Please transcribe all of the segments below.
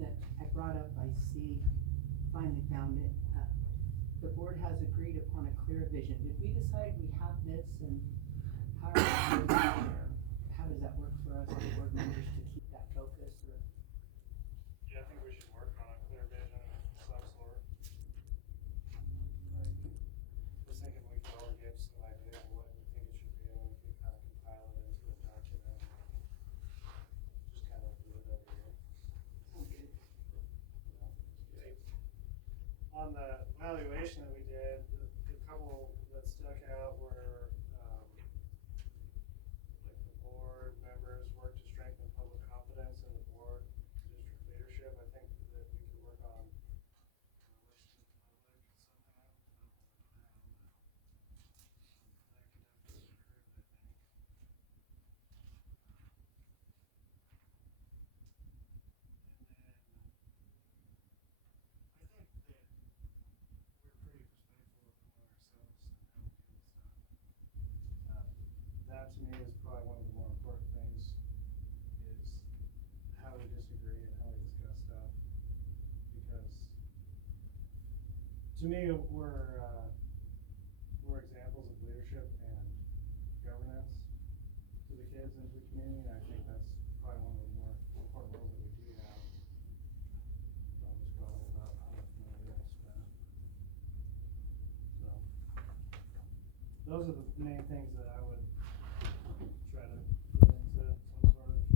that I brought up, I see, finally found it. The board has agreed upon a clear vision. Did we decide we have this, and how are we doing there? How does that work for us as board members to keep that focus? Or? Yeah, I think we should work on a clear vision of some sort. Like, I was thinking we could all give some idea of what we think it should be, and we could kind of compile it into a document. Just kind of do it every year. Sounds good. On the evaluation that we did, the couple that stuck out were, like the board members work to strengthen public confidence in the board, district leadership. I think that we could work on relation to the public somehow. That could definitely improve, I think. And then I think that we're pretty respectful among ourselves and how we deal with stuff. That to me is probably one of the more important things, is how we disagree and how we discuss stuff. Because to me, we're examples of leadership and governance to the kids and to the community, and I think that's probably one of the more important roles that we do have. I'll just go about how much money we spend. So those are the main things that I would try to put into some sort of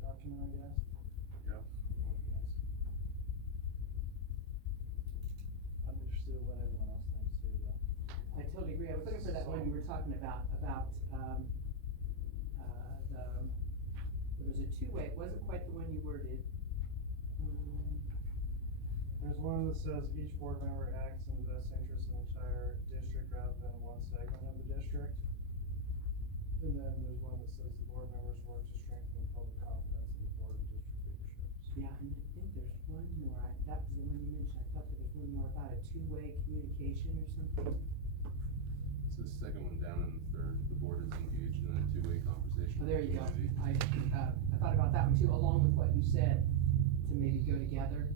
document, I guess. Yeah. I'm interested in what everyone else thinks too, though. I totally agree. I was looking for that one you were talking about there was a two-way. It wasn't quite the one you worded. There's one that says each board member acts in the best interest of the entire district rather than one segment of the district. And then there's one that says the board members work to strengthen the public confidence in the board and district leadership. Yeah, and I think there's one more. That was the one you mentioned. I thought there was one more about a two-way communication or something. It's the second one down in the third. The board is engaged in a two-way conversation. Oh, there you go. Community. I thought about that one too, along with what you said, to maybe go together.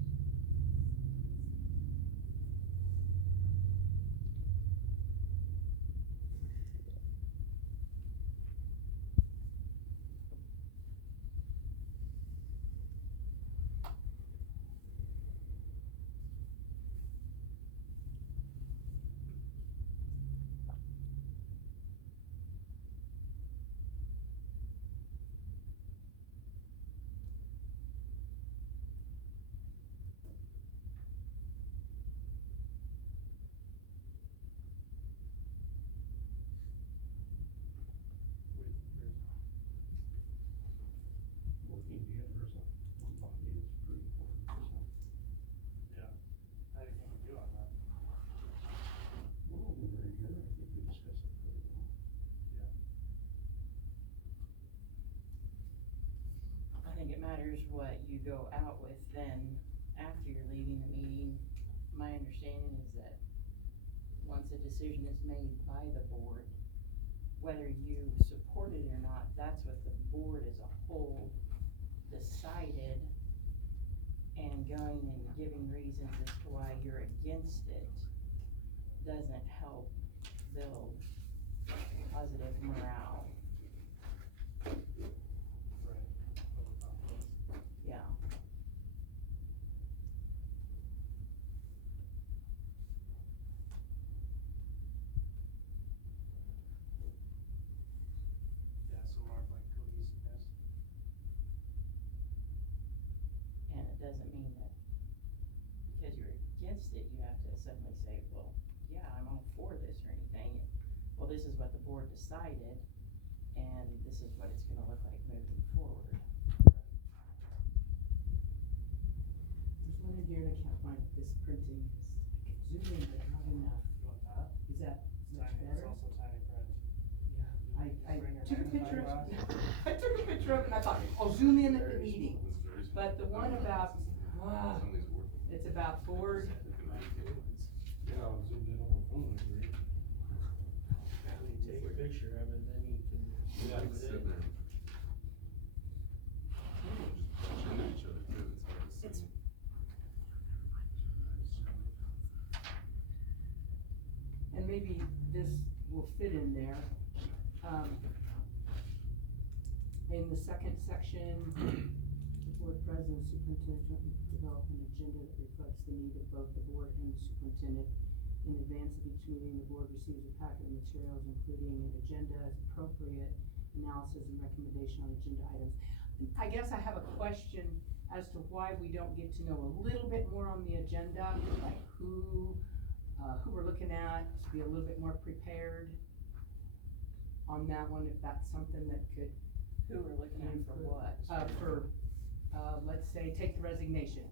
Working together as a body is pretty important, so. Yeah. How do you think we do on that? Well, over here, I think we discussed it pretty well. Yeah. I think it matters what you go out with then after you're leaving the meeting. My understanding is that once a decision is made by the board, whether you support it or not, that's what the board as a whole decided, and going and giving reasons as to why you're against it doesn't help build positive morale. Right. Public confidence. Yeah. Yeah, so more of like cohesiveness. And it doesn't mean that because you're against it, you have to suddenly say, well, yeah, I'm all for this or anything. Well, this is what the board decided, and this is what it's gonna look like moving forward. There's one in here and I can't find it. This printing is, I can zoom in, but not enough. You want that? Is that much Tiny, better? it's also tiny print. Yeah, I Bring your took a picture of, magnifying I took a picture of it and I thought, I'll zoom in at the Very meeting. small. It's very small. But the one about, Some of these work. it's about board, Yeah, I'll zoom in on my phone, I agree. When you take a picture of it, then you can. Yeah, zoom it's it in. sitting there. Just punch into each this will fit in there. In the second section, the board president, superintendent jointly develop an agenda that reflects the need of both the board and the superintendent. In advance of each meeting, the board receives a packet of materials, including an agenda as appropriate, analysis and recommendation on agenda items. I guess I have a question as to why we don't get to know a little bit more on the agenda, like who we're looking at, to be a little bit more prepared on that one, if that's something that could. Who we're looking at for what? Let's say, take the resignation.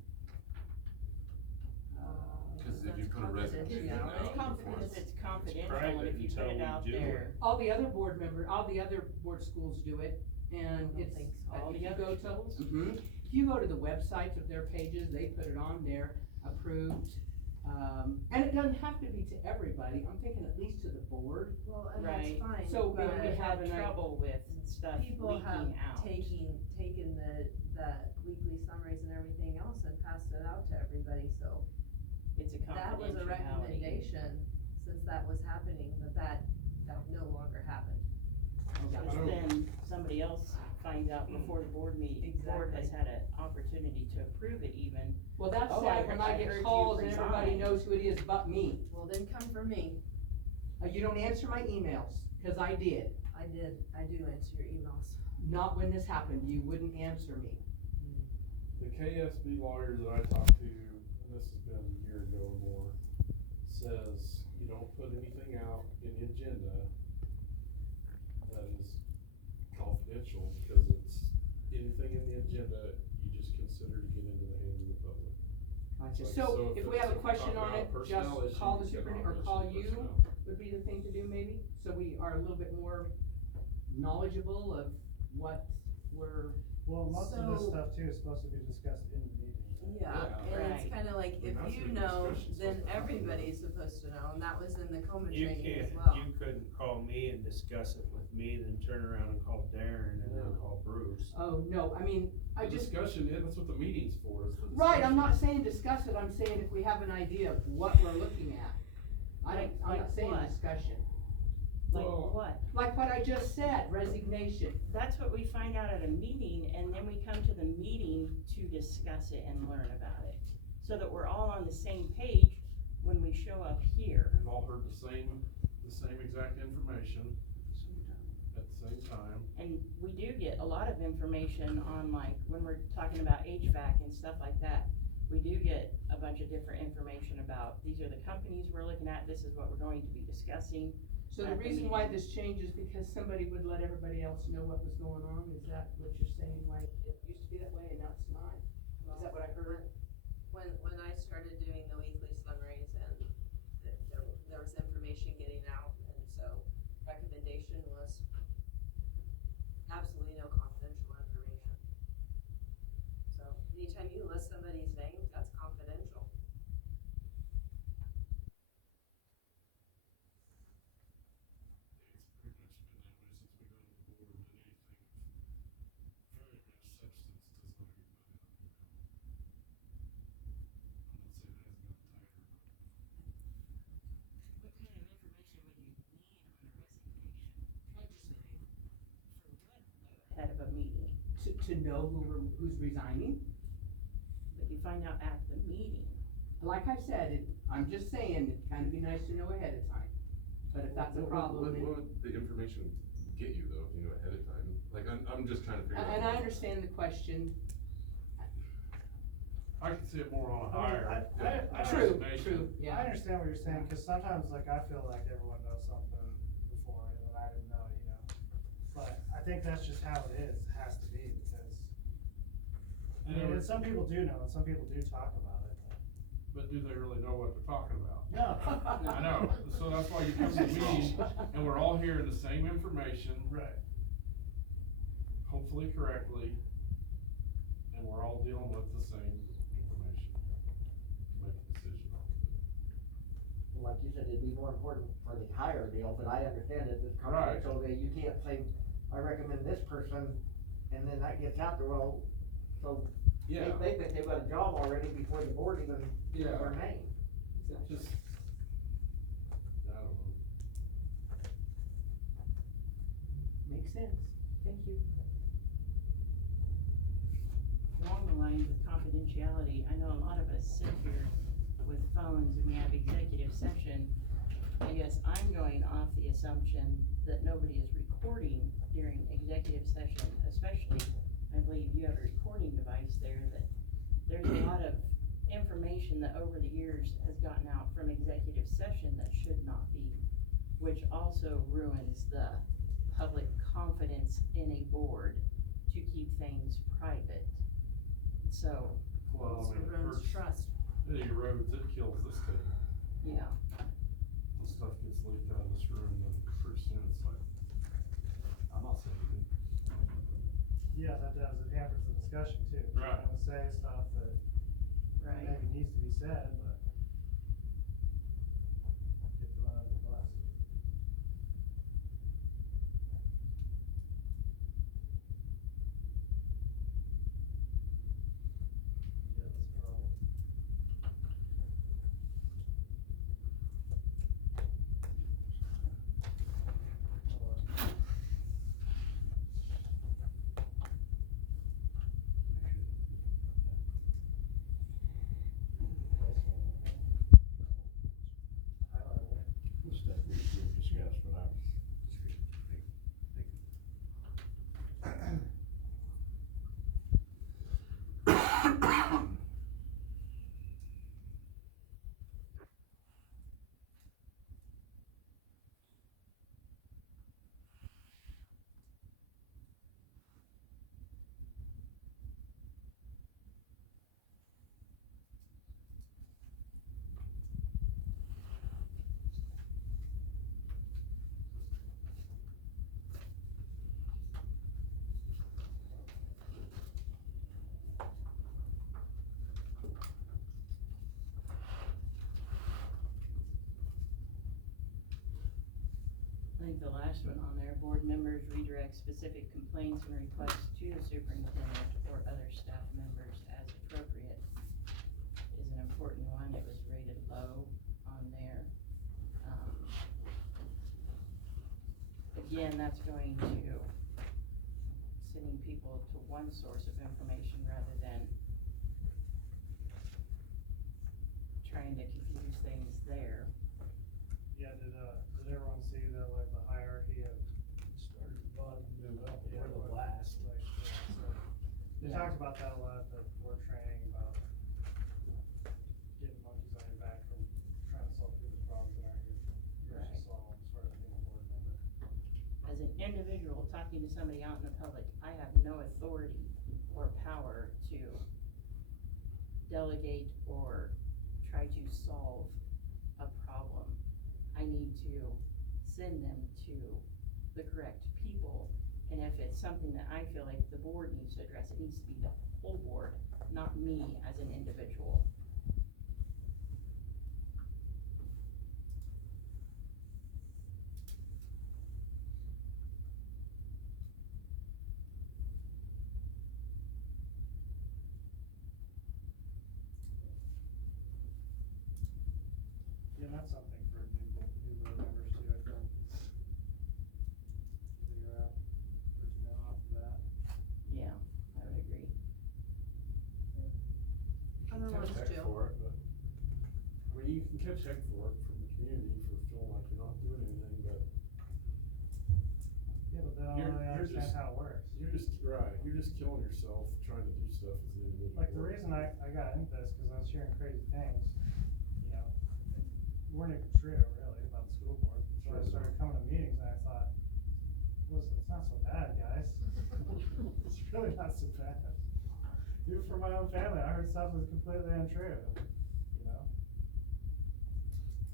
Cause if you put a resignation out before If it's confidential, private and if you put until it we out do it. there, All the other board schools do it, and don't it's, think so. All if the you other go to, schools? if you go to the websites of their pages, they put it on there, approved. And it doesn't have to be to everybody, I'm thinking at least to the board. Well, and Right. that's fine, So but we we have had an trouble with stuff people have leaking out. taken the weekly summaries and everything else and passed it out to everybody, so It's a that was a confidentiality. recommendation, since that was happening, that no longer happened. Because then somebody else finds out before the board meeting, board has had an opportunity to approve it even. Well, that's Oh, sad when I I heard get you calls and everybody resign. knows who it is but me. Well, then come from me, You don't answer my emails, cause I did, I do answer your emails. not when this happened, you wouldn't answer me. The KSB lawyer that I talked to, and this has been a year ago or more, says you don't put anything out in the agenda that is confidential, because it's, anything in the agenda, you just consider to get into the hands of the public. Gotcha. Like, So if we have a we're question talking on about it, personnel just call the issues, you superintendent cannot or call mention you personnel. would be the thing to do maybe, so we are a little bit more knowledgeable of what we're. Well, most of this So- stuff too is supposed to be discussed in the meeting. right? Yeah, and it's Right. kinda like, I mean, if that's you what know, discussion's then supposed to happen. everybody's supposed to know, and that was in the coma You training as can't, well. you couldn't call me and discuss it with me, then turn around and call Darren and then No. call Bruce. Oh, no, I mean, I The just, discussion, that's what the meeting's for, is the discussion. right, I'm not saying discuss it, I'm saying if we have an idea of what we're looking at. I'm Like not saying what? discussion, Like Well- what? like what I just said, resignation. That's what we find out at a meeting, and then we come to the meeting to discuss it and learn about it. So that we're all on the same page when we show up here. We've all heard the same exact information at the same time. And we do get a lot of information on, like, when we're talking about HVAC and stuff like that, we do get a bunch of different information about, these are the companies we're looking at, this is what we're going to be discussing. So the At the reason why meeting. this changes because somebody would let everybody else know what was going on, is that what you're saying, why it used to be that way and now it's not? Is that what I heard? When I started doing the weekly summaries and there was information getting out, and so recommendation was absolutely no confidential information. So anytime you list somebody's name, that's confidential. It's pretty much been that way since we got on the board, and anything very much substance does not get put out there now. I'm not saying it hasn't gotten tighter, but What kind of information would you need on a resignation? For what? Ahead of a meeting, To know who's resigning? but you find out at the meeting. Like I said, I'm just saying, it'd kinda be nice to know ahead of time, but if that's a problem, then. What would the information get you though, if you knew ahead of time? Like, I'm just trying to figure out. And I understand the question. I can see it more on a I mean, higher. True, resignation. true, I yeah. understand what you're saying, cause sometimes, like, I feel like everyone knows something before, and then I didn't know, you know? But I think that's just how it is, it has to be, because, I mean, and some people do know, and some people do talk about it, But do they really know what they're talking about? but. No. I know, so that's why you come to the meeting, and we're all hearing the same information, Right. hopefully correctly, and we're all dealing with the same information to make a decision on it. Like you said, it'd be more important for the hire deal, but I understand it, it's Right. confidential, that you can't say, I recommend this person, and then that gets out there, well, so Yeah, they think they've got a job already before the board even gives Yeah. their name. just, I don't know. Makes sense, thank you. Along the lines of confidentiality, I know a lot of us sit here with phones and we have executive session. I guess I'm going off the assumption that nobody is recording during executive session, especially, I believe you have a recording device there, that there's a lot of information that over the years has gotten out from executive session that should not be, which also ruins the public confidence in a board to keep things private. So, Well, Also I mean, it runs hurts, trust. it erodes, it kills this table. yeah, When stuff gets leaked out of this room, then pretty soon it's like, I'm not saying anything. Yeah, that does, it hampers the discussion too. Right. You're gonna say stuff that right. maybe needs to be said, but get thrown under the bus. Yeah, that's a problem. This stuff we've discussed, but I was just thinking. I think the last one on there, board members redirect specific complaints and requests to the superintendent or other staff members as appropriate, is an important one. It was rated low on there. Again, that's going to sending people to one source of information rather than trying to confuse things there. Yeah, did everyone see the, like, the hierarchy of, Started at the bottom, moved up, yeah, we're the what- last. like, yeah, so, they Yeah. talked about that a lot at the board training, about getting monkeys on your back from trying to solve people's problems that aren't yours to Right. solve, as far as being a board member. As an individual talking to somebody out in the public, I have no authority or power to delegate or try to solve a problem. I need to send them to the correct people, and if it's something that I feel like the board needs to address, it needs to be the whole board, not me as an individual. Yeah, and that's something for new board members too, I think. Figure out, or to know off of that. Yeah, I would agree. I don't know, Catch it's heck Jill. for it, but, I mean, you can catch heck for it from the community for feeling like you're not doing anything, but Yeah, but they don't You're- really you're understand just- how it works. you're just, right, you're just killing yourself trying to do stuff as an individual. Like, the reason I got into this, cause I was hearing crazy things, you know, that weren't even true, really, about the school board. So I Sure. started coming to meetings and I thought, listen, it's not so bad, guys. It's really not so bad. Even for my own family, I heard stuff that was completely untrue, you know?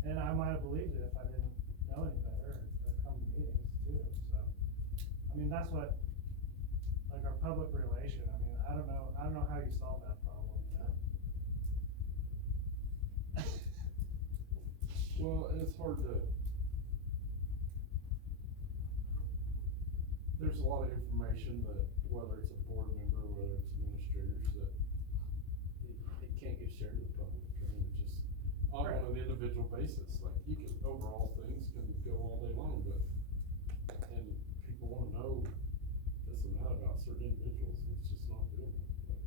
And I might have believed it if I didn't know any better, or come to meetings too, so. I mean, that's what, like, our public relation, I mean, I don't know how you solve that problem, you know? Well, and it's hard to, there's a lot of information that, whether it's a board member, whether it's administrators, that it can't get shared with the public. I mean, it just, on Right. an individual basis, like, you can, overall things can go all day long, but, and people wanna know individuals, and it's just not doable, but,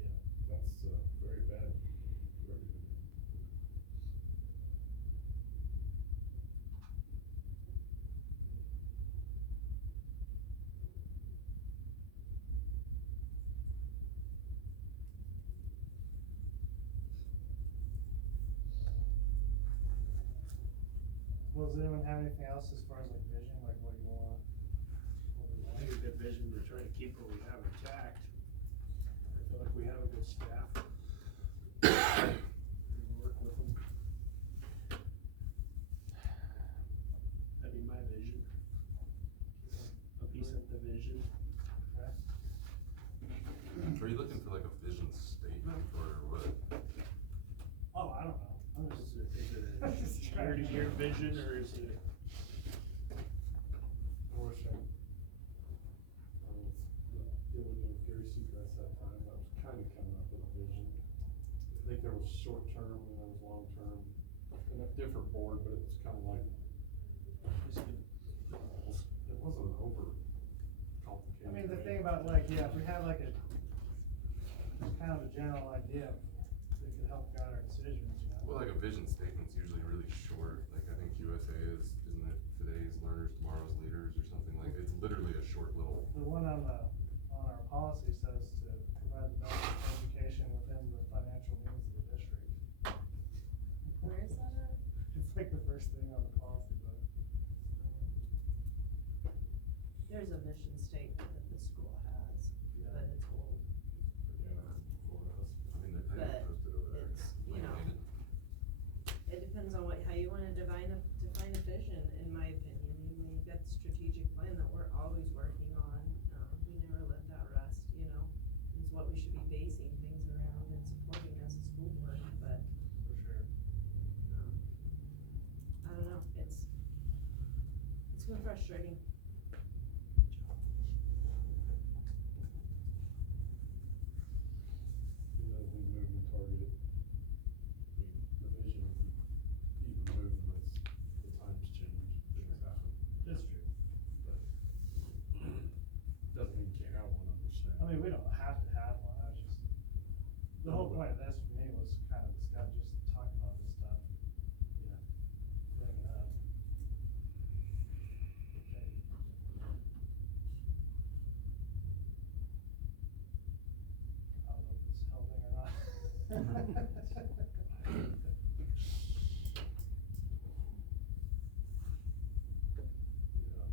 yeah, that's, very bad for everybody. Well, does anyone have anything else as far as like vision, like what you want? What we I want? think a good vision to try to keep what we have intact. I feel like we have a good staff. We work with them. That'd be my vision. A piece of the vision. Okay. Are you looking for like a vision statement or what? Oh, I don't know. I'm just. Is it a year-to-year vision or is it? I wish I was dealing with Gary Seacrest that time, I was kinda coming up with a vision. I think there was short-term and there was long-term, and a different board, but it was kinda like, it wasn't over complicated. I mean, the thing about like, yeah, if we had like a, kind of a general idea, it could help guide our decisions, you know? Well, like a vision statement's usually really short, like I think USA isn't it today's learners, tomorrow's leaders or something like, it's literally a short little. The one on our policy says to provide the best education within the financial means of the district. Where is that at? It's like the first thing on the policy book. There's a mission statement that the school has, but it's old. Yeah, that's before us. I mean, they're But posted over there. it's, you know, laminated. It depends on how you wanna define a vision, in my opinion. I mean, you've got the strategic plan that we're always working on. We never let that rest, you know? It's what we should be basing things around and supporting as a school board, but, For sure. I don't know, it's been frustrating. You know, when moving target, I mean, the vision, you even move them as the times change, things happen, That's true. but doesn't mean you can't have one, I'm just saying. I mean, we don't have to have one, I was just, the whole point of this for me was kind of discuss, just talk about this stuff. Yeah. Bring it up. I don't know if it's helping or not. Yeah.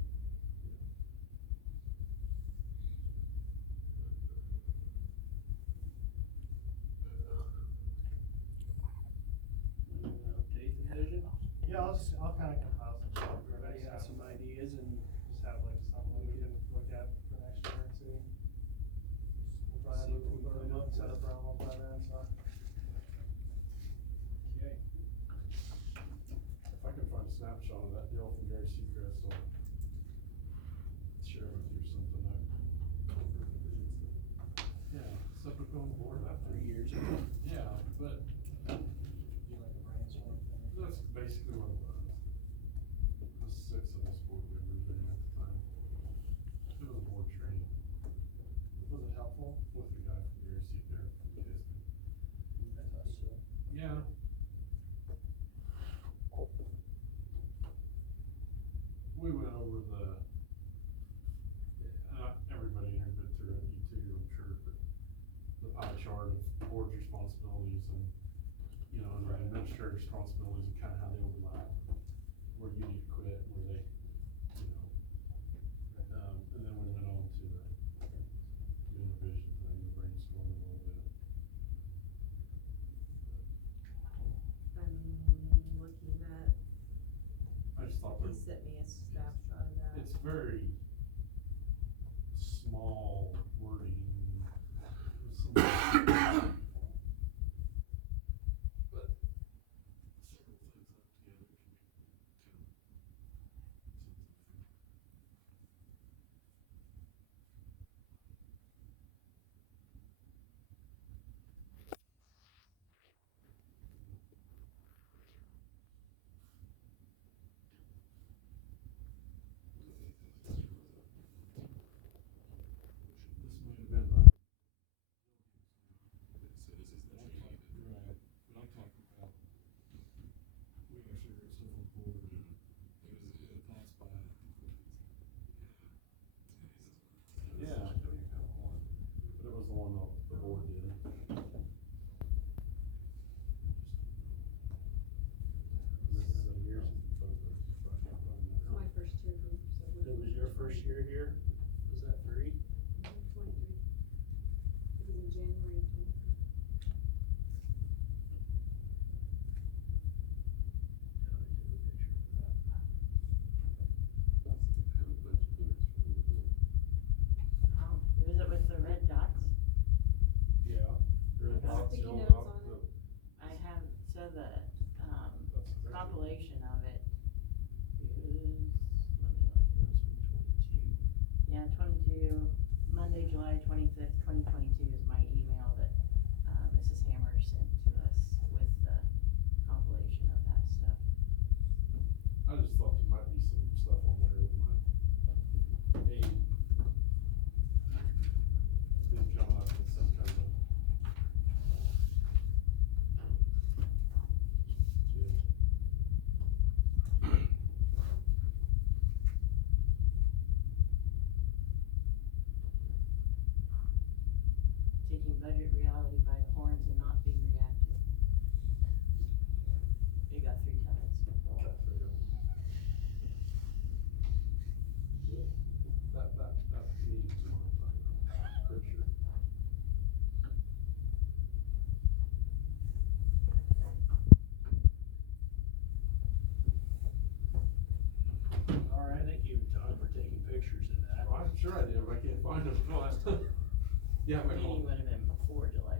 Update the vision. Yeah, I'll kind of compile some stuff. for Everybody next has time. some ideas and Just have like something we can look at for next year and see. We'll probably have See what we a come up set with. up our own by then, so. Okay. If I can find a snapshot of that deal from Gary Seacrest, I'll share with you something that. Yeah, separate on the board About after 3 years ago. Yeah, but Do like a brainstorm thing. that's basically what it was. The 6 of us board members there at the time. It was a board training Was it helpful? with a guy from Gary Seacrest from Kismet. I thought so. Yeah. We went over everybody in here has been through it, you too, I'm sure, but the pie chart of board's responsibilities and, you know, and the administrator's responsibilities and kinda how they overlap. Where you need to quit, where they, you know, and then we went on to doing the vision thing, the brainstorming a little bit. I'm looking at, I just thought he that sent me a snapshot of that. it's very small wording. But several things up together can be kind of something. year, was that 3? 23. It was in January of 23. Yeah, I took a picture of that. Have a bunch of units for them to do. Oh, is it with the red dots? Yeah. Red Got dots, sticky yellow notes dots, on it. I have, so the, that's exactly. compilation of it is, let me look it up. Yeah, 22, Monday, July 25th, 2022 is my email that, Mrs. Hammer sent to us with the compilation of that stuff. I just thought there might be some stuff on there that might aid them coming up with some kind of. Taking budget reality by the horns and not be reactive. You got 3 times. Yeah, that needs one thing, for sure. Alright, thank you, Todd, for taking pictures of that. I'm sure I did, but I can't find them. Yeah, my Meeting call. would have been before July